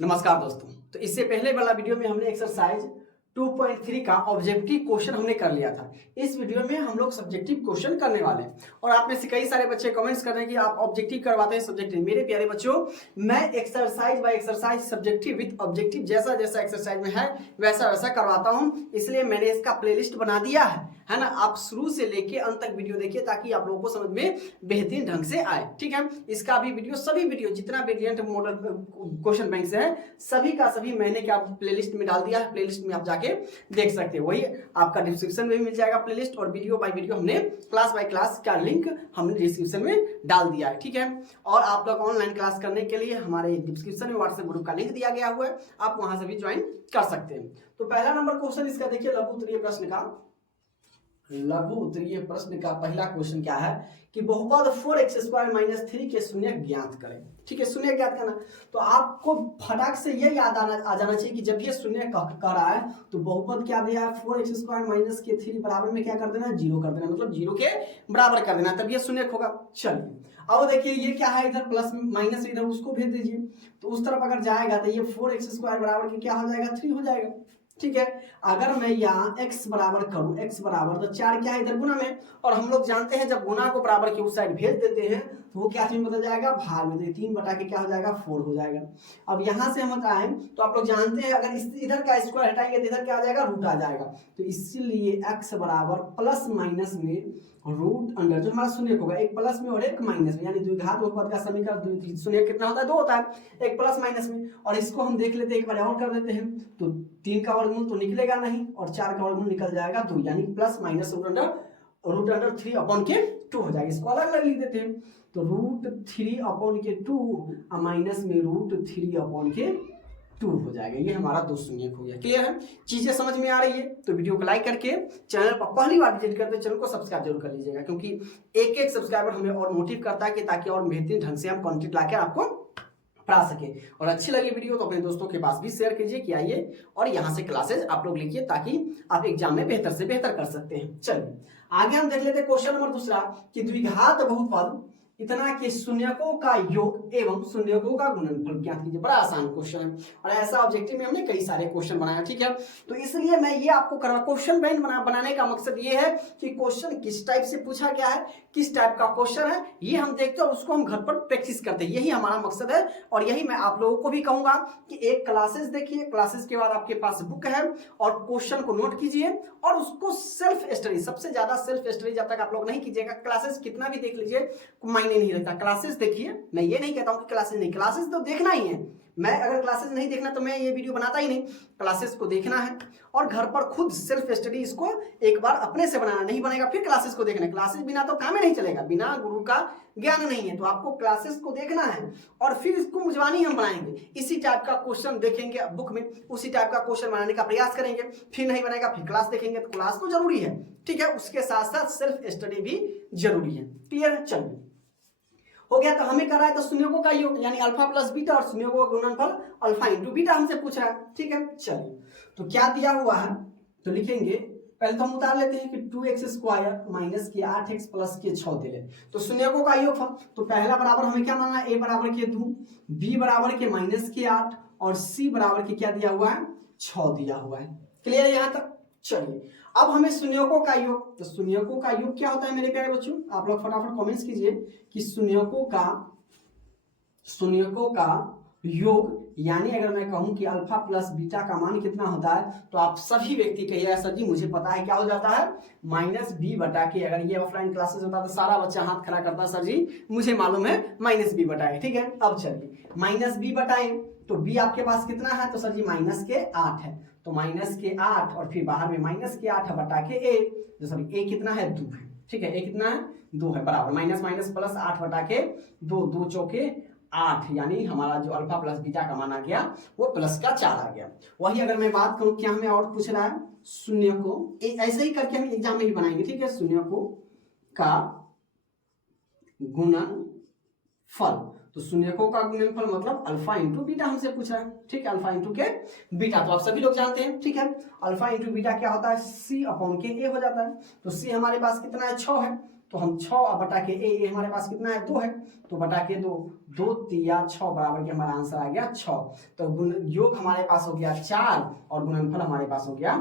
नमस्कार दोस्तों। तो इससे पहले वाला वीडियो में हमने एक्सरसाइज 2.3 का ऑब्जेक्टिव क्वेश्चन हमने कर लिया था। इस वीडियो में हम लोग सब्जेक्टिव क्वेश्चन करने वाले हैं और आप में से कई सारे बच्चे कमेंट्स कर रहे हैं कि आप ऑब्जेक्टिव करवाते हैं सब्जेक्टिव। मेरे प्यारे बच्चों, मैं exercise by exercise subjective with objective जैसा जैसा एक्सरसाइज में है वैसा वैसा करवाता हूं, इसलिए मैंने इसका प्लेलिस्ट बना दिया है ना। आप शुरू से लेके अंत तक वीडियो देखिए ताकि आप लोगों को समझ में बेहतरीन ढंग से आए। ठीक है, इसका भी वीडियो सभी वीडियो जितना ब्रिलियंट मॉडल क्वेश्चन बैंक से है सभी का सभी मैंने क्या प्लेलिस्ट में डाल दिया है। प्लेलिस्ट में आप जाके देख सकते हैं, वही आपका डिस्क्रिप्शन में भी मिल जाएगा प्लेलिस्ट, और वीडियो बाय वीडियो हमने क्लास बाय क्लास का लिंक हमने डिस्क्रिप्शन में डाल दिया है। ठीक है, और आप लोग ऑनलाइन क्लास करने के लिए हमारे डिस्क्रिप्शन में व्हाट्सएप ग्रुप का लिंक दिया गया हुआ है, आप वहां से भी ज्वाइन कर सकते हैं। तो पहला नंबर क्वेश्चन इसका देखिए, लघु उत्तरीय प्रश्न का लघु उत्तरीय प्रश्न का पहला क्वेश्चन क्या है कि बहुपद 4x² - 3 के शून्य ज्ञात करें। ठीक है, शून्य ज्ञात करना, तो आपको फटाक से ये याद आ जाना चाहिए कि जब ये शून्य कह रहा है तो बहुपद क्या दिया है 4x² - 3 बराबर में क्या कर देना, 0 कर देना, मतलब 0 के बराबर कर देना, तब ये शून्य होगा। चलिए अब देखिए ये क्या है, इधर प्लस माइनस इधर उसको भेज दीजिए, तो उस तरफ अगर जाएगा तो ये 4x² बराबर के क्या हो जाएगा, 3 हो जाएगा। ठीक है, अगर मैं यहाँ x बराबर करूं, x बराबर तो 4 क्या है इधर गुना में, और हम लोग जानते हैं जब गुना को बराबर की उस साइड भेज देते हैं तो वो क्या चीज बदल जाएगा, भाग में, तो 3 बटा के क्या हो जाएगा, 4 हो जाएगा। अब यहाँ से हम आए तो आप लोग जानते हैं अगर इधर का स्क्वायर हटाएंगे तो इधर क्या आ जाएगा, रूट आ जाएगा, तो इसीलिए x बराबर प्लस माइनस में रूट अंडर जो हमारा शून्य होगा, एक प्लस में और एक माइनस में, यानी द्विघात बहुपद का समीकरण शून्य कितना होता है, 2 होता है, एक प्लस माइनस में, और इसको हम देख लेते हैं एक बार और कर देते हैं, तो 3 का वर्गमूल तो निकलेगा नहीं और 4 का वर्गमूल निकल जाएगा 2, यानी प्लस माइनस रूट अंडर 3/2 हो जाएगा। इसको अलग अलग लिख देते हैं, तो √3/2 माइनस में √3/2 हो जाएगा। ये हमारा 2 शून्य हो गया। क्लियर है, चीजें समझ में आ रही है तो वीडियो को लाइक करके चैनल पर पहली बार विजिट करते चैनल को सब्सक्राइब जरूर कर लीजिएगा, क्योंकि एक एक सब्सक्राइबर हमें और मोटिव करता है कि ताकि और बेहतरीन ढंग से हम कंटेंट लाके आपको पढ़ा सके। और अच्छी लगी वीडियो तो अपने दोस्तों के पास भी शेयर कीजिए कि आइए और यहाँ से क्लासेस आप लोग लिखिए ताकि आप एग्जाम में बेहतर से बेहतर कर सकते हैं। चलिए आगे हम देख लेते हैं क्वेश्चन नंबर दूसरा कि द्विघात बहुपद इतना कि शून्यकों का योग एवं शून्यकों का गुणनफल ज्ञात कीजिए। बड़ा आसान क्वेश्चन है और ऐसा ऑब्जेक्टिव में हमने कई सारे क्वेश्चन बनाया। ठीक है, तो इसलिए मैं ये आपको क्वेश्चन बैंक बनाने का मकसद ये है कि क्वेश्चन किस टाइप से पूछा गया है, किस टाइप का क्वेश्चन है, ये हम देखते हैं और उसको हम घर पर प्रैक्टिस करते हैं, यही हमारा मकसद है। और यही मैं आप लोगों को भी कहूंगा कि एक क्लासेस देखिए, क्लासेस के बाद आपके पास बुक है और क्वेश्चन को नोट कीजिए और उसको सेल्फ स्टडी, सबसे ज्यादा सेल्फ स्टडी जब तक आप लोग नहीं कीजिएगा, क्लासेस कितना भी देख लीजिए मायने नहीं रहता। क्लासेस देखिए, मैं ये नहीं कहता हूं कि क्लासेस नहीं, क्लासेस तो देखना ही है। मैं अगर क्लासेस नहीं देखना तो मैं ये वीडियो बनाता ही नहीं। क्लासेस को देखना है और घर पर खुद सेल्फ स्टडी इसको एक बार अपने से बनाना, नहीं बनेगा फिर क्लासेस को देखना। क्लासेस बिना तो काम ही नहीं चलेगा, बिना गुरु का ज्ञान नहीं है। तो आपको क्लासेस को देखना है और फिर इसको मुजवानी हम बनाएंगे, इसी टाइप का क्वेश्चन देखेंगे बुक में, उसी टाइप का क्वेश्चन बनाने का प्रयास करेंगे, फिर नहीं बनेगा फिर क्लास देखेंगे। तो क्लास तो जरूरी है, ठीक है, उसके साथ साथ सेल्फ स्टडी भी जरूरी है। क्लियर है, चलिए हो गया। तो हमें कर रहा है तो शून्यकों का योग यानी अल्फा प्लस बीटा और शून्यकों का गुणनफल अल्फा इंटू बीटा हमसे पूछ रहा है। ठीक है, चलिए तो क्या दिया हुआ है तो लिखेंगे, पहले तो हम उतार लेते हैं कि 2x² माइनस के 8x प्लस के 6 दे ले, तो शून्यकों का योग तो पहला बराबर हमें क्या मानना है, a बराबर के 2, b बराबर के -8 और c बराबर के क्या दिया हुआ है, 6 दिया हुआ है। क्लियर है यहाँ तक। चलिए अब हमें शून्यकों का योग, तो शून्यकों का योग क्या होता है मेरे प्यारे बच्चों, आप लोग फटाफट कमेंट्स कीजिए कि शून्यकों का योग यानी अगर मैं कहूं कि अल्फा प्लस बीटा का मान कितना होता है तो आप सभी व्यक्ति कहिएगा सर जी मुझे पता है क्या हो जाता है, -b बटा के। अगर ये ऑफलाइन क्लासेस होता तो सारा बच्चा हाथ खड़ा करता, सर जी मुझे मालूम है -b बटा है। ठीक है, अब चलिए -b बटा ए, तो b आपके पास कितना है, तो सर जी -8 है, तो -8 और फिर बाहर में -8 बटा के a, तो सॉरी a कितना है, 2 है। ठीक है, a कितना है, 2 है, बराबर माइनस माइनस प्लस 8 बटा के 2, 2 चौके 8, यानी हमारा जो अल्फा प्लस बीटा का मान आ गया वो प्लस का 4 आ गया। वही अगर मैं बात करूं क्या हमें और पूछ रहा है, शून्य को ऐसे ही करके हम एग्जाम में ही बनाएंगे। ठीक है, शून्यकों का गुणनफल, तो शून्यकों का गुणनफल मतलब अल्फा इंटू बीटा हमसे पूछ रहा है। ठीक है, अल्फा इंटू के बीटा तो आप सभी लोग जानते हैं। ठीक है, अल्फा इंटू बीटा क्या होता है, c/a हो जाता है, तो c हमारे पास कितना है, 6 है, तो हम 6 बटा के ए हमारे पास कितना है 2 है, तो बटा के 2, 2 तिया 6 बराबर के हमारा आंसर आ गया 6। तो योग हमारे पास हो गया 4 और गुणनफल हमारे पास हो गया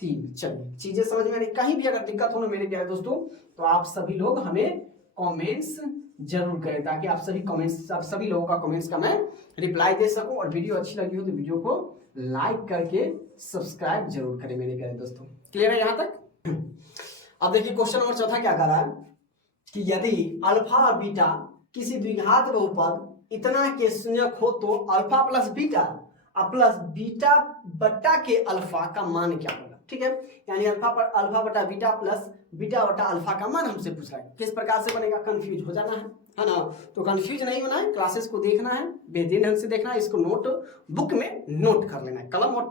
3। चलिए चीजें समझ में नहीं, कहीं भी अगर दिक्कत हो ना मेरे प्यारे दोस्तों तो आप सभी लोग हमें कमेंट्स जरूर करें, ताकि आप सभी लोगों का कमेंट्स का मैं रिप्लाई दे सकूं। और वीडियो अच्छी लगी हो तो वीडियो को लाइक करके सब्सक्राइब जरूर करें मेरे प्यारे दोस्तों। क्लियर है यहाँ तक? अब देखिए क्वेश्चन नंबर चौथा क्या कह रहा है कि यदि अल्फा और बीटा किसी द्विघात बहुपद इतना के शून्यक हो तो अल्फा प्लस बीटा बट्टा के अल्फा का मान क्या होगा। ठीक है, यानी अल्फा बटा बीटा प्लस बीटा बटा अल्फा का मान हमसे पूछ रहा है। किस प्रकार से बनेगा, कंफ्यूज हो जाना है ना? तो कंफ्यूज नहीं होना है, क्लासेस को देखना है, बेहतरीन ढंग से देखना है, इसको नोट बुक में नोट कर लेना है, कलम और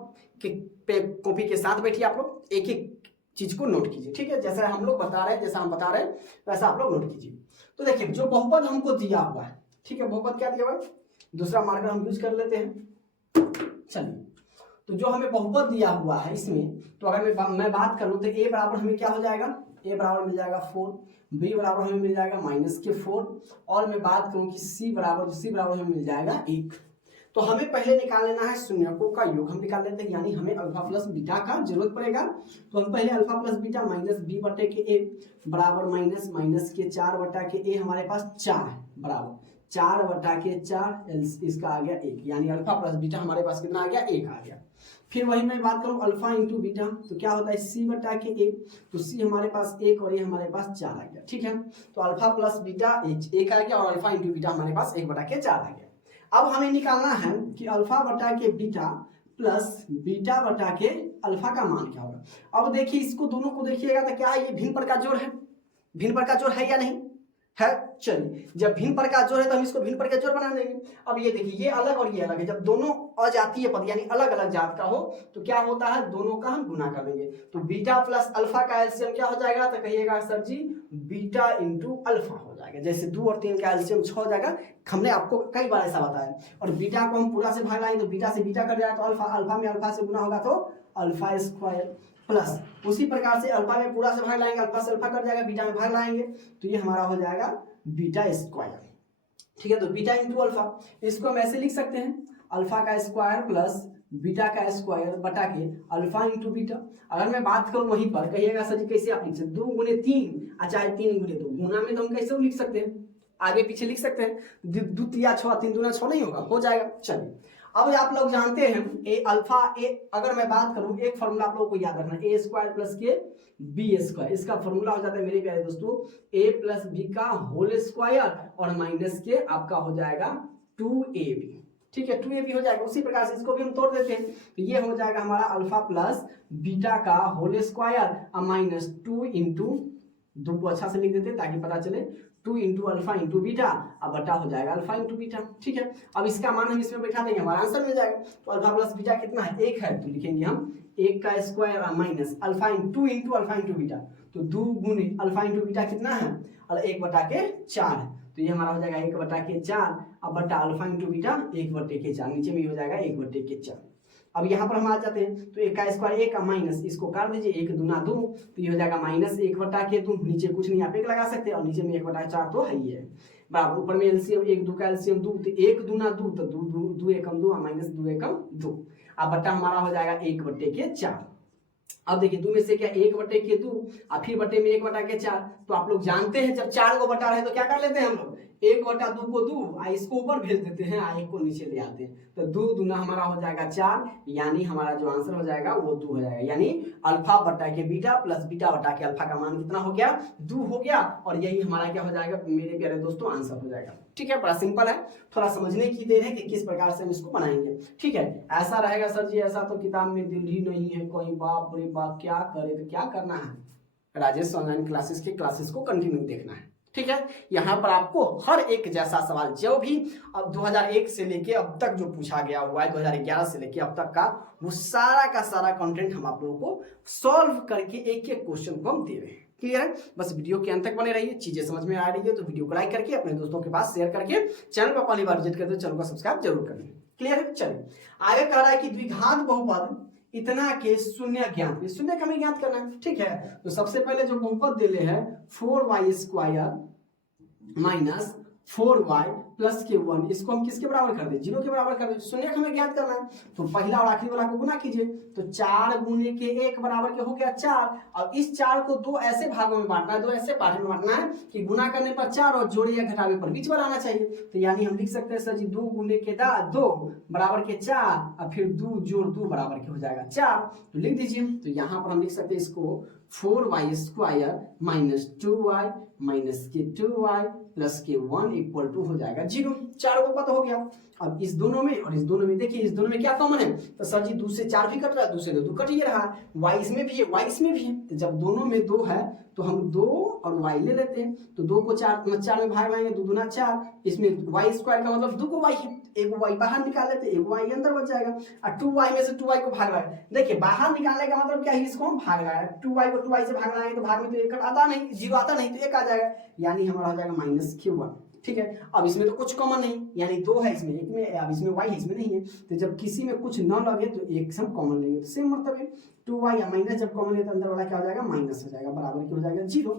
कॉपी के साथ बैठिए आप लोग, एक एक चीज को नोट कीजिए। ठीक है, जैसा हम लोग बता रहे हैं, जैसा हम बता रहे हैं वैसा आप लोग नोट कीजिए। तो देखिए जो बहुपद हमको दिया हुआ है, ठीक है, बहुपद क्या दिया हुआ है, दूसरा मार्कर हम यूज कर लेते हैं। चलिए, तो जो हमें बहुपद दिया हुआ है इसमें, तो अगर मैं बात करूं तो ए बराबर हमें क्या हो जाएगा, ए बराबर मिल जाएगा 4, बी बराबर हमें मिल जाएगा -4, और मैं बात करूं कि सी बराबर हमें मिल जाएगा 1। तो हमें पहले निकाल लेना है शून्यकों का योग, हम निकाल लेते हैं, यानी हमें अल्फा प्लस बीटा का जरूरत पड़ेगा। तो हम पहले alpha plus beta minus B बटे के ए बराबर माइनस के 4 बटा के ए हमारे पास 4 है, बराबर 4 बटा के 4, इसका आ गया 1, यानी अल्फा प्लस बीटा हमारे पास कितना आ गया, 1 आ गया। फिर वही मैं बात करूं अल्फा इंटू बीटा, तो क्या होता है सी बटा के ए, तो सी हमारे पास 1 और ए हमारे पास 4 आ गया। ठीक है, तो अल्फा प्लस बीटा 1 आ गया और अल्फा इंटू बीटा हमारे पास 1 बटा के 4 आ गया। अब हमें निकालना है कि अल्फा बटा के बीटा प्लस बीटा बटा के अल्फा का मान क्या होगा। अब देखिए इसको दोनों को देखिएगा तो क्या है, ये भिन्न पर का जोड़ है, भिन्न पर का जोड़ है या नहीं है। चलिए, जब भिन्न पर का जोड़ है तो हम इसको भिन्न पर का जोड़ बना देंगे। अब ये देखिए ये अलग और ये अलग है, जब दोनों अजातीय पद यानी अलग अलग जात का हो तो क्या होता है, दोनों का हम गुना कर देंगे। तो बीटा प्लस अल्फा का एलसीएम क्या हो जाएगा, तो कहिएगा सर जी बीटा इंटू अल्फा हो जाएगा। जैसे 2 और 3 का एलसीएम 6 हो जाएगा, हमने आपको कई बार ऐसा बताया। और बीटा को हम पूरा से भाग लाएंगे तो बीटा से बीटा कट जाएगा, तो अल्फा में अल्फा से गुना होगा तो अल्फा स्क्वायर, प्लस उसी प्रकार से अल्फा में पूरा से भाग लाएंगे, अल्फा से अल्फा कट जाएगा, बीटा में भाग लाएंगे तो ये हमारा हो जाएगा बीटा स्क्वायर। ठीक है, तो बीटा इंटू अल्फा, इसको हम ऐसे लिख सकते हैं अल्फा का स्क्वायर प्लस बीटा का स्क्वायर बटा के अल्फा इंटू बीटा। अगर मैं बात करूं वहीं पर, कहिएगा सर जी कैसे आप लिख सकते, 2 गुने 3 चाहे 3 गुने 2, गुना में तो हम कैसे लिख सकते हैं, आगे पीछे लिख सकते हैं, 2 तिया 6, 3 दूना 6 नहीं होगा, हो जाएगा। चलिए, अब आप लोग जानते हैं ए अल्फा ए, अगर मैं बात करूं एक फॉर्मूला आप लोगों को याद रखना, ए स्क्वायर प्लस के बी स्क्वायर, इसका फॉर्मूला हो जाता है मेरे प्यारे दोस्तों ए प्लस बी का होल स्क्वायर और माइनस के आपका हो जाएगा 2ab। ठीक है, 2ab हो जाएगा। उसी प्रकार से इसको भी हम तोड़ देते हैं, तो ये हो जाएगा हमारा अल्फा प्लस बीटा का होल स्क्वायर और माइनस 2 इंटू 2 को अच्छा से लिख देते हैं ताकि पता चले, 2 इंटू अल्फा इंटू बीटा, अब बटा हो जाएगा अल्फा इंटू बीटा। ठीक है, अब इसका मान हम इसमें बैठा देंगे, हमारा आंसर मिल जाएगा। तो अल्फा प्लस बीटा कितना है, 1 है, तो लिखेंगे हम 1 का square minus alpha into alpha into beta, तो 2 गुने अल्फा इंटू बीटा कितना है, और 1 बटा के 4, तो ये हमारा हो जाएगा 1 बटा के 4, अब बटा अल्फा इंटू बीटा 1 बटे के 4, नीचे में हो जाएगा 1 बटे के 4। अब यहाँ पर हम आ जाते हैं, तो 1 का स्क्वायर 1 का माइनस, इसको काट दीजिए, 1 दूना 2, तो ये हो जाएगा माइनस 1 बटा के 2, नीचे कुछ नहीं आप 1 लगा सकते, और नीचे में 1 बटा 4 तो है ही है, बराबर ऊपर में एलसीएम 1 2 का एलसीएम 2, तो 1 दूना 2, तो 2 एकम 2 माइनस 2 एकम 2, अब बट्टा हमारा हो जाएगा 1 बटे के 4। अब देखिए 2 में से क्या 1 बटे के 2 और फिर बटे में 1 बटा के 4, तो आप लोग जानते हैं जब 4 को बटा रहे तो क्या कर लेते हैं हम लोग, 1 बटा 2 को 2 इसको ऊपर भेज देते हैं, 1 को नीचे ले आते हैं, तो 2 दूना हमारा हो जाएगा 4, यानी हमारा जो आंसर हो जाएगा वो 2 हो जाएगा। यानी अल्फा बटा के बीटा प्लस बीटा बटा के अल्फा का मान कितना हो गया, 2 हो गया, और यही हमारा क्या हो जाएगा मेरे प्यारे दोस्तों, आंसर हो जाएगा। ठीक है, बड़ा सिंपल है, थोड़ा समझने की देर है कि किस प्रकार से हम इसको बनाएंगे। ठीक है, ऐसा रहेगा सर जी ऐसा तो किताब में दिल ही नहीं है कोई, बाप रे बाप क्या करे, तो क्या करना है, राजेश ऑनलाइन क्लासेस के क्लासेस को कंटिन्यू देखना है। ठीक है, यहाँ पर आपको हर एक जैसा सवाल जो भी अब 2001 से लेके अब तक जो पूछा गया हुआ है, 2011 से लेके अब तक का, वो सारा का सारा कंटेंट हम आप लोगों को सॉल्व करके एक एक क्वेश्चन को हम दे रहे हैं। क्लियर है, बस वीडियो के अंत तक बने रहिए, चीजें समझ में आ रही है तो वीडियो को लाइक करके अपने दोस्तों के पास शेयर करके, चैनल पर पहली बार विजिट करते हो चैनल को सब्सक्राइब जरूर करें। क्लियर है, चलिए आगे कह रहा है कि द्विघात बहुपद इतना के शून्य ज्ञात, शून्य का हमें ज्ञात करना है। ठीक है, तो सबसे पहले जो बहुपद दिले है 4y² माइनस 4y प्लस के 1, इसको हम किसके बराबर कर दें, 0 के बराबर कर दें। शून्य हमें ज्ञात करना है, तो पहला और आखिरी वाला को गुना कीजिए, तो 4 गुने के 1 बराबर के हो गया 4। अब इस 4 को दो ऐसे भागों में बांटना है, दो ऐसे पार्ट में बांटना है कि गुना करने पर 4 और जोड़े या घटावे पर बीच वाला आना चाहिए। तो यानी हम लिख सकते हैं सर जी 2 गुने के 2 बराबर के 4 और फिर 2 जोड़ 2 बराबर के हो जाएगा 4। तो लिख दीजिए, तो यहाँ पर हम लिख सकते हैं इसको 4y² माइनस 2y माइनस के 2y प्लस के 1 इक्वल टू हो जाएगा 0। 4 को पता हो गया। अब इस दोनों में और इस दोनों में देखिए, इस दोनों में क्या कॉमन है, तो सर जी 2 से 4 भी कट रहा है, 2 से 2 कट ही रहा है, y इसमें भी है, y इसमें भी है। तो जब दोनों में 2 है तो हम 2 और y ले लेते हैं, तो 2 को 4 में भाग लाएंगे, 2 दूना 4, इसमें y² का मतलब 2 को y है, एक y बाहर निकाल लेते हैं, एक y अंदर बच जाएगा, और 2y में से 2y को भाग लगाए। देखिए बाहर निकालने का मतलब क्या है, इसको हम भाग लगाए, 2y को 2y से भाग लगाएंगे तो भाग में तो 1 आता नहीं, 0 आता नहीं, तो 1 आ जाएगा, यानी हमारा हो जाएगा -q1। ठीक है, अब इसमें तो कुछ कॉमन नहीं, यानी 2 है इसमें, एक में, अब इसमें y है इसमें नहीं है, तो जब किसी में कुछ न लगे तो एक से हम कॉमन लेंगे, तो सेम मतलब है 2y या माइनस जब कॉमन ले तो अंदर वाला क्या हो जाएगा, माइनस हो जाएगा, बराबर की हो जाएगा 0।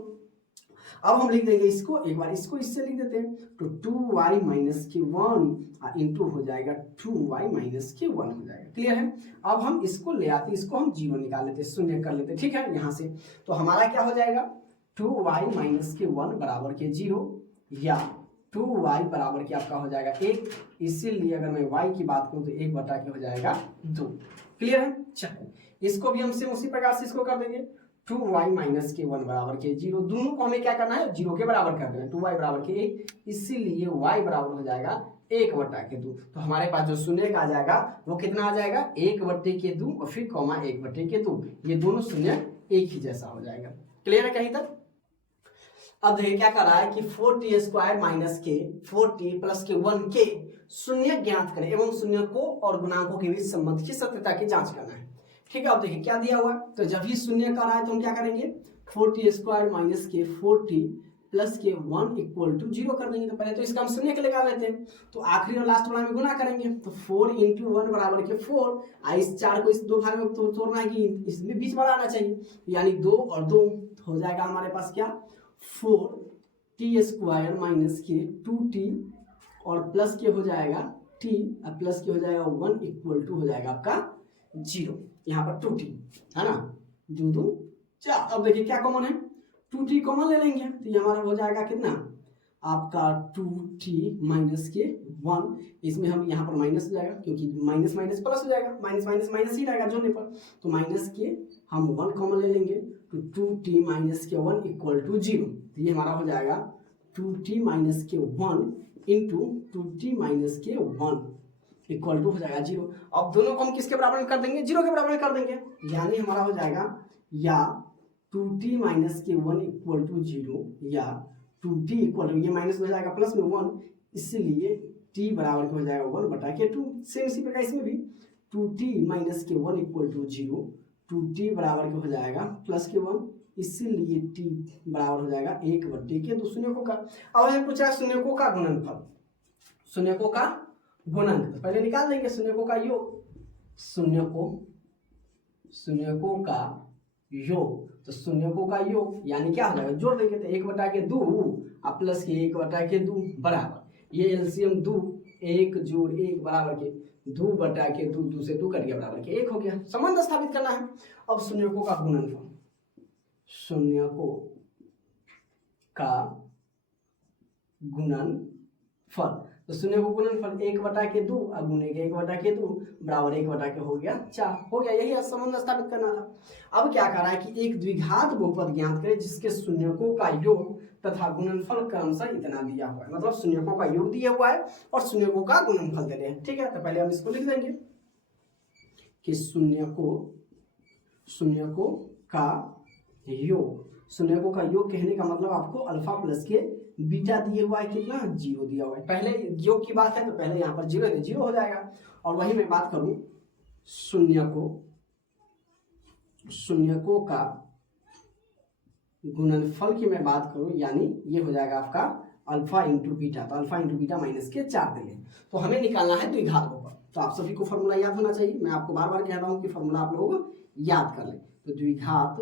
अब हम लिख देंगे इसको, एक बार इसको इससे लिख देते हैं, तो 2y माइनस के 1 इंटू हो जाएगा 2y माइनस के 1 हो जाएगा। क्लियर है। अब हम इसको ले आते, इसको हम 0 निकाल लेते, शून्य कर लेते। ठीक है, यहाँ से तो हमारा क्या हो जाएगा 2y माइनस के 1 बराबर के 0 या 2y बराबर के आपका हो जाएगा 1। इसीलिए अगर मैं y की बात करूं तो 1 बटा के हो जाएगा 2। क्लियर है। चलो इसको भी हमसे उसी प्रकार से इसको कर देंगे, 2y माइनस के 1 बराबर के 0, दोनों को हमें क्या करना है, 0 के बराबर कर देना, 2y बराबर के 1, इसीलिए y बराबर हो जाएगा 1 बटा के 2। तो हमारे पास जो शून्य का आ जाएगा वो कितना आ जाएगा, 1 बटे के 2 और फिर कॉमा 1 बटे के 2, ये दोनों शून्य एक ही जैसा हो जाएगा। क्लियर है कहीं तक। अब देखिए क्या कर रहा है कि 4t² माइनस के 4t प्लस के 1 के शून्य ज्ञात करें एवं शून्य को और गुणांकों के बीच संबंध की सत्यता की जांच करना है। ठीक है, अब देखिए क्या दिया हुआ है, तो जब ही शून्य कर रहा है तो हम क्या करेंगे, 4t² माइनस के 4t प्लस के 1 इक्वल टू 0 कर देंगे। तो पहले तो इसका हम शून्य के लगा लेते हैं, तो आखिरी और लास्ट वाला में गुना करेंगे, तो 4 इंटू 1 बराबर के 4, इस 4 को इस 2 भाग में तोड़ना है कि इसमें बीच वाला आना चाहिए, यानी 2 और 2 हो जाएगा हमारे पास क्या, 4t² माइनस के 2t और प्लस के हो जाएगा t और प्लस के हो जाएगा 1 इक्वल टू हो जाएगा आपका 0, यहाँ पर 2t है ना, 2 2 4। अब देखिए क्या कॉमन है, 2t कॉमन ले लेंगे, तो ये हमारा हो जाएगा कितना आपका 2t माइनस के 1, इसमें हम यहाँ पर माइनस हो जाएगा क्योंकि माइनस माइनस प्लस हो जाएगा, माइनस माइनस माइनस ही रहेगा जोड़ने पर, तो माइनस के हम 1 कॉमन ले लेंगे, तो 2t माइनस के 1 इक्वल टू 0। तो ये हमारा हो जाएगा 2t माइनस के 1 इंटू 2t माइनस के 1 इक्वल टू हो जाएगा 0। अब दोनों को हम किसके बराबर में कर देंगे, 0 के बराबर में कर देंगे, यानी हमारा हो जाएगा या 2t माइनस के 1 इक्वल टू 0 या 2t इक्वल टू, ये माइनस हो जाएगा प्लस में 1, इसलिए t बराबर हो जाएगा 1 बटा के 2। सेम इसी प्रकार इसमें भी 2t माइनस के 1 इक्वल टू 0, 2t बराबर के हो जाएगा प्लस के 1, इसीलिए t बराबर हो जाएगा 1 बटे के 2 शून्यकों का। अब हमें पूछा है शून्यकों का गुणनफल, शून्यकों का गुणन, तो पहले निकाल देंगे शून्यकों का योग, शून्यकों का योग, तो शून्यकों का योग यानी क्या हो जाएगा, जोड़ देंगे, तो 1 बटा के 2 और प्लस के 1 बटा के 2 बराबर, ये एलसीएम 2, 1 जोड़ 1 बराबर के 2 बटा के 2, 2 से 2 कट गया बराबर के 1 हो गया। संबंध स्थापित करना है। अब शून्यकों का गुणनफल, शून्यकों का गुणनफल, तो शून्य को गुणनफल 1 बटा के 2 और गुने के 1 बटा के 2 बराबर 1 बटा के हो गया 4, हो गया, यही संबंध स्थापित करना था। अब क्या कर रहा है कि एक द्विघात बहुपद ज्ञात करें जिसके शून्यकों का योग तथा गुणनफल क्रमशः इतना दिया हुआ है, मतलब शून्यकों का योग दिया हुआ है और शून्यकों का गुणनफल दे रहे हैं। ठीक है, तो पहले हम इसको लिख देंगे कि शून्यकों का योग, शून्यकों का योग कहने का मतलब आपको अल्फा प्लस के बीटा दिए हुआ है, कितना 0 दिया हुआ है, पहले योग की बात है तो पहले यहाँ पर 0 है, 0 हो जाएगा। और वही मैं बात करूं शून्यकों का गुणनफल की मैं बात करूं, यानी ये हो जाएगा आपका अल्फा इंटू बीटा, तो अल्फा इंटू बीटा माइनस के 4 देंगे, तो हमें निकालना है द्विघात बहुपद। तो आप सभी को फॉर्मूला याद होना चाहिए। मैं आपको बार बार कहता हूँ कि फॉर्मूला आप लोग याद कर लें। तो द्विघात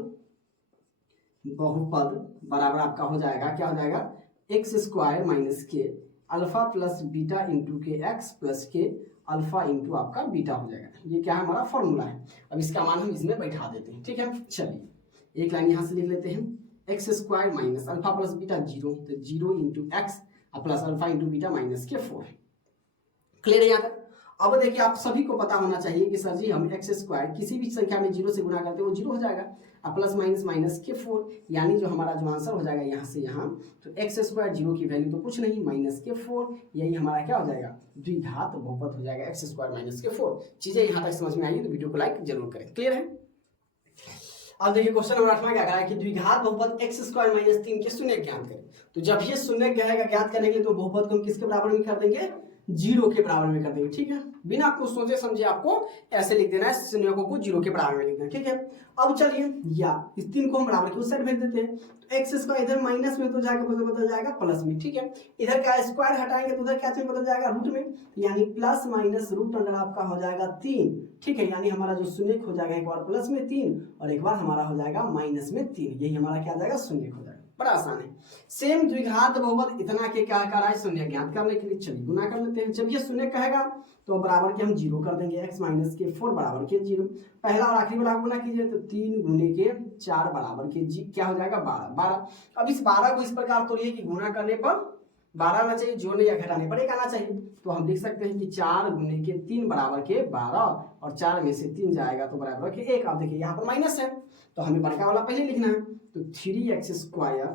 बहुपद बराबर आपका हो जाएगा, क्या हो जाएगा, एक्स स्क्वायर माइनस के अल्फा प्लस बीटा इंटू के एक्स प्लस के अल्फा इंटू आपका बीटा हो जाएगा। ये क्या है, हमारा फॉर्मूला है। अब इसका मान हम इसमें बैठा देते हैं, ठीक है। चलिए एक लाइन यहाँ से लिख लेते हैं, x square minus alpha plus beta 0, तो 0 into x plus alpha into beta minus के 4। क्लियर है यहाँ तक। अब देखिए आप सभी को पता होना चाहिए कि सर जी हम एक्स स्क्वायर किसी भी संख्या में 0 से गुना करते हैं वो 0 हो जाएगा, अब प्लस माइनस माइनस के 4, यानी जो हमारा जो आंसर हो जाएगा यहाँ से यहाँ, तो एक्स स्क्वायर 0 की वैल्यू तो कुछ नहीं, माइनस के 4, यही हमारा क्या हो जाएगा, द्विघात बहुपद हो जाएगा, एक्स स्क्वायर माइनस के 4। चीजें यहाँ तक समझ में आई तो वीडियो को लाइक जरूर करें। क्लियर है। अब देखिए क्वेश्चन नंबर 8 में क्या कहा है कि द्विघात बहुपद एक्स स्क्वायर माइनस 3 के शून्य ज्ञात करें। तो जब ये शून्य ज्ञात करने के लिए तो बहुपद को हम किसके बराबर में कर देंगे, 0 के बराबर में कर देंगे, ठीक है। बिना कुछ सोचे समझे आपको ऐसे लिख देना है, शून्य को 0 के बराबर में लिख देना, ठीक है। अब चलिए या इस 3 को हम बराबर की उस साइड भेज देते हैं, तो एक्स स्क्वायर इधर माइनस में तो जाएगा बदल जाएगा प्लस में, ठीक है। इधर का स्क्वायर हटाएंगे तो उधर क्या चीज बदल जाएगा, रूट में, यानी प्लस माइनस रूट अंडर आपका हो जाएगा 3, ठीक है। यानी हमारा जो शून्य हो जाएगा एक बार प्लस में 3 और एक बार हमारा हो जाएगा माइनस में 3, यही हमारा क्या आ जाएगा, शून्य हो जाएगा। बड़ा आसान है। सेम द्विघात बहुपद इतना के क्या कर रहा है, शून्य ज्ञात करने के लिए चलिए गुना कर लेते हैं। जब ये शून्य कहेगा तो बराबर के हम 0 कर देंगे, x माइनस के 4 बराबर के 0। पहला और आखिरी वाला गुना कीजिए तो 3 गुने के 4 बराबर के क्या हो जाएगा, 12। अब इस 12 को इस प्रकार तोड़िए कि गुना करने पर 12 आना चाहिए, जोड़ने या घटाने पर 1 आना चाहिए। तो हम लिख सकते हैं कि 4 गुने के 3 बराबर के 12 और 4 में से 3 जाएगा तो बराबर के 1। आप देखिए यहाँ पर माइनस है तो हमें बड़का वाला पहले लिखना है, तो 3x स्क्वायर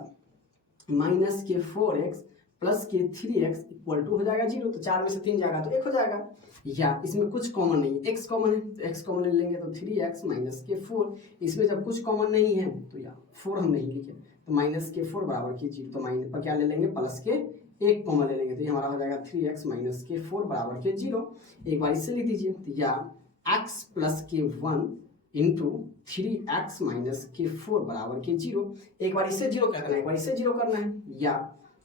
माइनस के 4x प्लस के 3x इक्वल टू हो जाएगा 0। तो 4 में से 3 जाएगा तो 1 हो जाएगा, या इसमें कुछ कॉमन नहीं है, x कॉमन है तो x कॉमन ले लेंगे तो 3x माइनस के 4। इसमें जब कुछ कॉमन नहीं है तो या 4 हम नहीं लिखे तो माइनस के 4 बराबर के 0, तो माइनस पर क्या ले लेंगे, प्लस के 1 कॉमन ले लेंगे, तो ये हमारा हो जाएगा 3x माइनस के 4 बराबर के 0। एक बार इससे लिख दीजिए, तो या x प्लस के 1 इंटू 3x माइनस के 4 बराबर के 0। एक बार इससे 0 करना है, एक बार इससे 0 करना है, या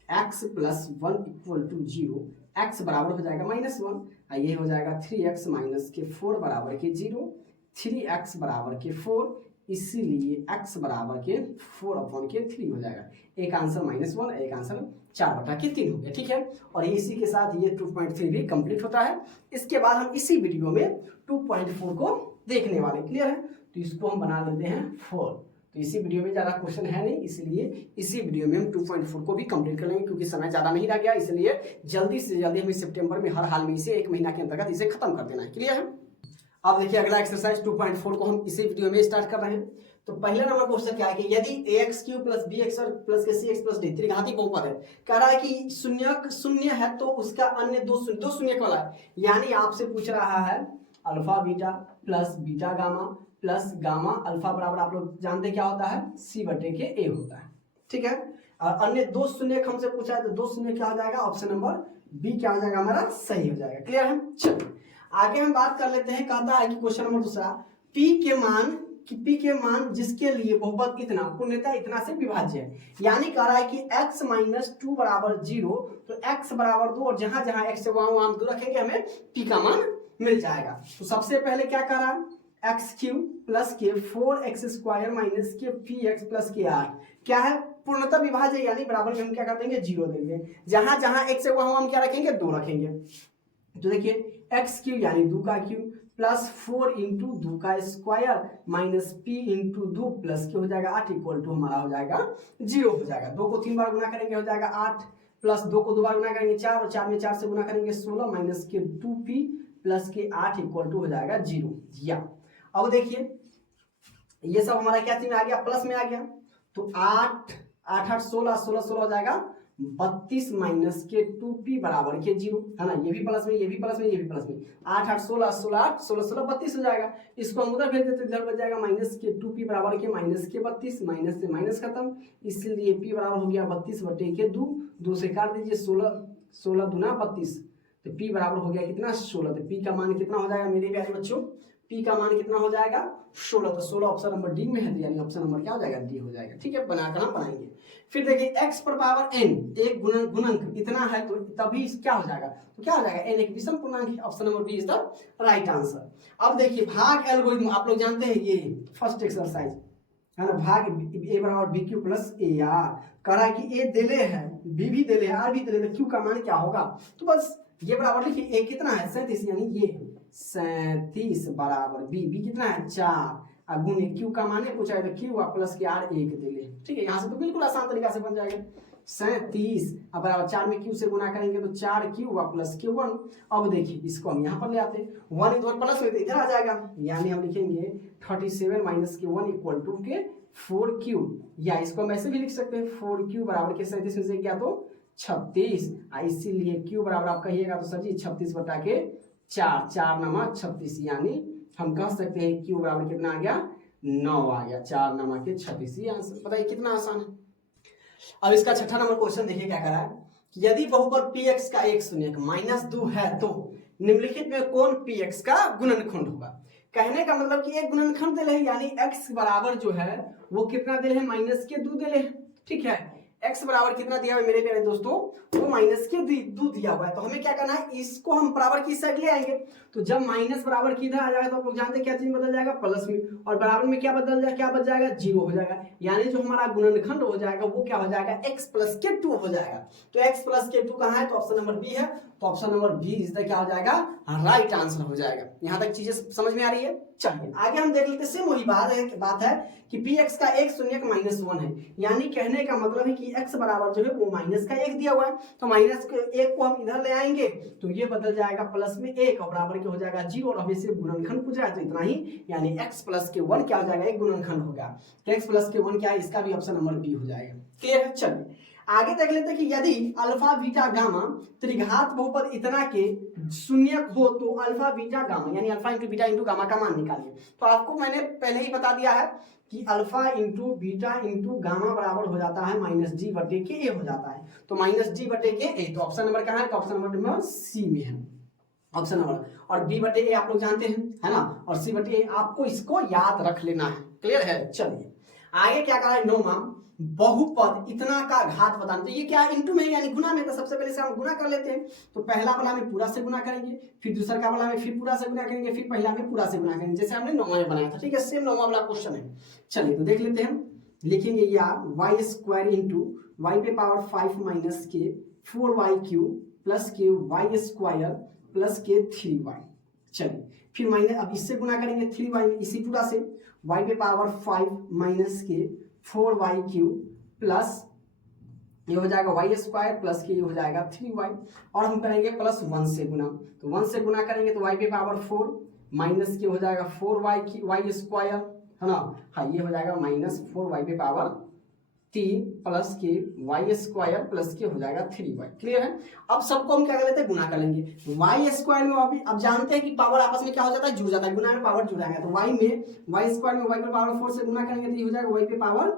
x plus 1 equal to 0, x बराबर हो जाएगा -1, ये हो जाएगा 3x माइनस के 4 बराबर के 0, 3x बराबर के 4, इसीलिए x बराबर के 4/3 हो जाएगा। एक आंसर -1, एक आंसर 4/3 हो गया, ठीक है। और इसी के साथ ये 2.3 भी कंप्लीट होता है। इसके बाद हम इसी वीडियो में 2.4 को देखने वाले। क्लियर है। तो इसको हम बना लेते हैं 4। तो इसी वीडियो में ज़्यादा क्वेश्चन है नहीं, इसलिए इसी वीडियो में हम 2.4 को भी कंप्लीट कर लेंगे, क्योंकि समय ज़्यादा नहीं रह गया, इसलिए जल्दी से जल्दी हमें सितंबर में हर हाल में इसे 1 महीना के अंतर्गत इसे खत्म कर देना है। क्लियर है। अब देखिए अगला एक्सरसाइज 2.4 को हम इसी वीडियो में स्टार्ट कर रहे हैं। तो पहला नंबर क्वेश्चन क्या है कि यदि ax³ प्लस bx प्लस के cx प्लस d त्रिघाती बहुपद है, कह रहा है कि शून्य है तो उसका अन्य दो शून्य वाला है, यानी आपसे पूछ रहा है alpha beta plus beta gamma plus gamma alpha बराबर आप लोग जानते क्या होता है, c/a होता है, ठीक है। और अन्य 2 शून्य हमसे पूछा है तो 2 शून्य क्या हो जाएगा, ऑप्शन नंबर बी क्या हो जाएगा, हमारा सही हो जाएगा। क्लियर है। चलिए आगे हम बात कर लेते हैं। कहता है कि क्वेश्चन नंबर दूसरा, p के मान जिसके लिए बहुपद इतना पूर्णतः इतना से विभाज्य है, यानी कह रहा है कि x माइनस 2 बराबर 0, तो x बराबर 2 और जहां जहां x से वहां 2 रखेंगे हमें p का मान मिल जाएगा। तो सबसे पहले क्या कर रहा है, x³ प्लस के 4x स्क्वायर माइनस के px प्लस के r क्या है, पूर्णतः विभाज्य, यानी बराबर में हम क्या कर देंगे 0 देंगे, जहां जहां x से वहां हम क्या रखेंगे 2 रखेंगे। तो देखिए x³ यानी 2 का क्यूब प्लस 4 इंटू 2 का square minus p into 2 plus के हो जाएगा 8 इक्वल टू हमारा हो जाएगा 0 हो जाएगा। 2 को 3 बार गुना करेंगे हो जाएगा 8 प्लस 2 को 2 बार गुना करेंगे 4 और 4 में 4 से गुना करेंगे 16 माइनस के 2p प्लस के 8 इक्वल टू हो जाएगा 0। या अब देखिए ये सब हमारा क्या चीज में आ गया, प्लस में आ गया, तो 8 8 16 16 16 हो जाएगा 32 माइनस के 2p बराबर के 0 है ना, ये भी प्लस में, ये भी प्लस में, ये भी प्लस में, 8 8 16 16 8 16 16 32 हो जाएगा। इसको हम उधर भेज देते, इधर बच जाएगा माइनस के 2p बराबर के माइनस के 32, माइनस से माइनस खत्म, इसलिए p बराबर हो गया 32/2, 2 से काट दीजिए 16 16 दूना 32, तो p बराबर हो गया कितना 16, तो p का मान कितना हो जाएगा मेरे प्यारे बच्चों p का मान कितना हो जाएगा 16, तो 16 ऑप्शन नंबर डी में है, तो यानी ऑप्शन नंबर क्या हो जाएगा डी हो जाएगा। ठीक है, बनाकर हम बनाएंगे। फिर देखिए x पर पावर n एक गुणनक इतना है, तो तभी क्या हो जाएगा, तो क्या हो जाएगा n एक विषम पूर्णांक है। Option number B is the right answer. अब देखिए भाग एल्गोरिथम आप लोग जानते हैं, ये फर्स्ट एक्सरसाइज है ना, भाग a बराबर B Q plus A R, कह रहा है कि a दिले है, b भी दिले है, r भी दिले, तो q का मान क्या होगा, तो बस ये बराबर लिखिए, a कितना है 37, यानी ये 37 बराबर b कितना है 4, अब गुने q का मान पूछा है, तो q प्लस के r 1 दिले। ठीक है, यहाँ से तो बिल्कुल आसान तरीका से बन जाएगा 37 अब बराबर 4 में q से गुना करेंगे तो 4q प्लस q1। अब देखिए इसको हम यहाँ पर ले आते हैं, 1 इधर प्लस में तो इधर आ जाएगा, यानी हम लिखेंगे 37 माइनस q1 इक्वल टू के 4q, या इसको हम ऐसे भी लिख सकते हैं 4q बराबर के 37 में से क्या तो 36, इसीलिए q बराबर आप कहिएगा तो सर जी 36 बटा के 4, 4 नमा 36, यानी हम कह सकते हैं q बराबर कितना आ गया 9 आ गया, 4 नमा के 36। ये आंसर बताइए कितना आसान है। अब इसका छठा नंबर क्वेश्चन देखिए क्या करा है कि यदि बहुपद px का एक शून्यक -2 है तो निम्नलिखित में कौन px का गुणनखंड होगा। कहने का मतलब कि एक गुणनखंड दिले है, यानी x बराबर जो है वो कितना दिले है -2 दिले है। ठीक है, x बराबर कितना दिया हुआ है मेरे प्यारे दोस्तों, वो -2 दिया हुआ है, तो हमें क्या करना है, इसको हम बराबर की साइड ले आएंगे, तो जब माइनस बराबर की इधर आ जाएगा तो आप लोग जानते हैं क्या चीज बदल जाएगा प्लस में, और बराबर में क्या बदल जाएगा, क्या बच जाएगा 0 हो जाएगा, यानी जो हमारा गुणनखंड हो जाएगा वो क्या हो जाएगा x प्लस के 2 हो जाएगा। तो x प्लस के 2 कहाँ है, तो ऑप्शन नंबर बी है, तो ऑप्शन नंबर बी इस क्या हो जाएगा राइट आंसर हो जाएगा। यहाँ तक चीजें समझ में आ रही है। चलिए आगे हम देख लेते हैं, सेम वही बात है कि px का एक शून्यक -1 है, यानी कहने का मतलब है कि x बराबर जो है वो माइनस का 1 दिया हुआ है, तो माइनस के 1 को हम इधर ले आएंगे तो ये बदल जाएगा प्लस में 1 और बराबर के हो जाएगा 0, और हमें सिर्फ गुणनखंड पूछा है तो इतना ही, यानी x प्लस के 1 क्या हो जाएगा एक गुणनखंड होगा, तो x प्लस के 1 क्या है, इसका भी ऑप्शन नंबर बी हो जाएगा। क्लियर है। चलिए आगे देख लेते हैं कि यदि अल्फा बीटा गामा त्रिघात बहुपद इतना के शून्यक हो तो अल्फा बीटा गामा, यानी alpha into beta into gamma का मान निकालिए। तो आपको मैंने पहले ही बता दिया है कि alpha into beta into gamma बराबर हो जाता है -g बटे के a हो जाता है, तो -g बटे के a, तो ऑप्शन नंबर कहाँ है, तो ऑप्शन नंबर सी में है ऑप्शन नंबर, और b बटे a आप लोग जानते हैं है ना, और c बटे a आपको इसको याद रख लेना है। क्लियर है। चलिए आगे क्या करा है, 9वां बहुपद इतना का घात बताना, तो ये क्या इंटू में यानी गुना में, तो सबसे पहले से हम गुना कर लेते हैं, तो पहला वाला में पूरा से गुना करेंगे, फिर दूसरा का वाला में फिर पूरा से गुना करेंगे, फिर पहला में पूरा से गुना करेंगे, जैसे हमने 9वां में बनाया था। ठीक है, सेम 9वां वाला क्वेश्चन है। चलिए तो देख लेते हैं, लिखेंगे या वाई स्क्वायर इंटू वाई पे पावर 5 माइनस के 4y³ प्लस के वाई स्क्वायर प्लस के 3y। चलिए फिर माइनस, अब इससे गुना करेंगे 3y इसी पूरा से, y पे पावर 5 माइनस के 4y³ प्लस ये हो जाएगा वाई स्क्वायर प्लस के ये हो जाएगा 3y, और हम करेंगे प्लस 1 से गुना, तो 1 से गुना करेंगे तो y पे पावर 4 माइनस के हो जाएगा 4y स्क्वायर है ना, हाँ ये हो जाएगा -4y पे पावर 3 प्लस के वाई स्क्वायर प्लस के हो जाएगा 3y। क्लियर है। अब सबको हम क्या कर लेते हैं, गुना कर लेंगे, वाई स्क्वायर में अभी अब जानते हैं कि पावर आपस में क्या हो जाता है जुड़ जाता है, गुना में पावर जुड़ाएगा, तो वाई में वाई स्क्वायर में वाई पे पावर 4 से गुना करेंगे तो ये हो जाएगा वाई पे पावर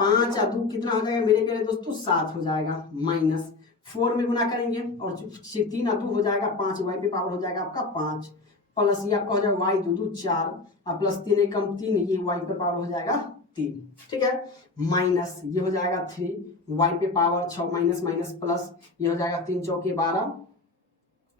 5 और 2 कितना हो जाएगा मेरे प्यारे दोस्तों 7 हो जाएगा, माइनस 4 में गुना करेंगे और 3 और 2 हो जाएगा 5, वाई पे पावर हो जाएगा आपका 5 प्लस ये आपका हो जाएगा वाई 2 4 और प्लस 3 1 कम 3, ये वाई पे पावर हो जाएगा 3। ठीक है, माइनस ये हो जाएगा 3 वाई पे पावर 6 माइनस माइनस प्लस ये हो जाएगा 3 चौके 12।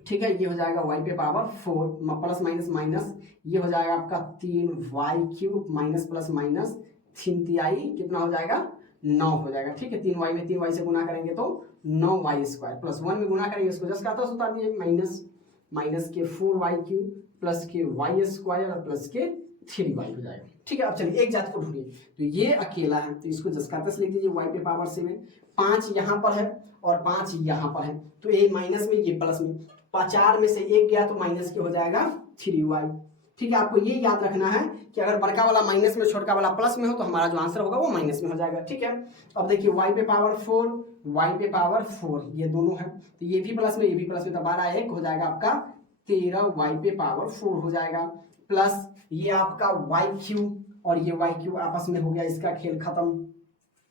ठीक है, ये हो जाएगा वाई पे पावर 4 प्लस माइनस माइनस ये हो जाएगा आपका 3y³ माइनस प्लस माइनस 3 कितना हो जाएगा 9 हो जाएगा। ठीक है, 3y में 3y से गुना करेंगे तो 9y स्क्वायर प्लस 1 में गुना करेंगे इसको जस्ट का उतार दिए माइनस के 4y³ प्लस के y स्क्वायर और प्लस के 3y हो जाएगा। ठीक है, अब चलिए एक जात को ढूंढिए, तो ये अकेला है तो इसको जस्ट का लिख दीजिए y पे पावर 7, 5 यहाँ पर है और 5 यहाँ पर है, तो ये माइनस में ये प्लस में, 4 में से 1 गया तो माइनस के हो जाएगा 3y। ठीक है, आपको ये याद रखना है कि अगर बड़का वाला माइनस में छोटका वाला प्लस में हो तो हमारा जो आंसर होगा वो माइनस में हो जाएगा। ठीक है, अब देखिए y पे पावर 4 y पे पावर 4 ये दोनों है, तो ये भी प्लस में ये भी प्लस में, तो 12 1 हो जाएगा आपका 13 y पे पावर 4 हो जाएगा, प्लस ये आपका y³ और ये y³ आपस में हो गया इसका खेल खत्म।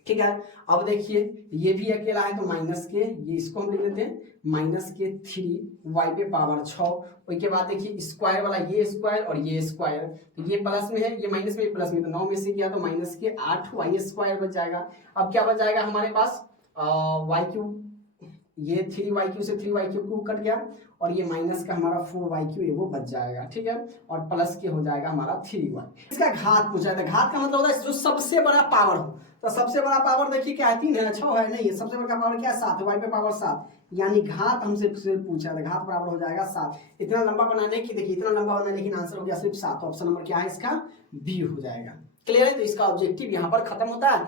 ठीक है। अब देखिए ये भी अकेला है तो माइनस के, ये इसको हम लिख लेते हैं माइनस के 3 वाई पे पावर 6। उसके बाद देखिए स्क्वायर वाला, ये स्क्वायर और ये स्क्वायर, तो ये प्लस में है, ये माइनस में, प्लस में, तो 9 में से किया तो माइनस के 8 वाई स्क्वायर बच जाएगा। अब क्या बच जाएगा हमारे पास, वाई क्यूब, ये 3y³ से 3y³ कट गया, और ये माइनस का हमारा 4y³ वो बच जाएगा। ठीक है, और प्लस के हो जाएगा हमारा 3y। इसका घात पूछा था, घात का मतलब होता है जो सबसे बड़ा पावर हो। तो सबसे बड़ा पावर देखिए क्या है, 3 है, 6 है, नहीं है, सबसे बड़ा पावर क्या है, 7 है, y पे पावर 7, यानी घात हमसे सिर्फ पूछा था, घात बराबर हो जाएगा 7। इतना लंबा बनाने की, देखिए इतना लंबा बनाने, लेकिन आंसर हो गया सिर्फ 7। ऑप्शन नंबर क्या है इसका, बी हो जाएगा। क्लियर है, तो इसका ऑब्जेक्टिव यहाँ पर खत्म होता है।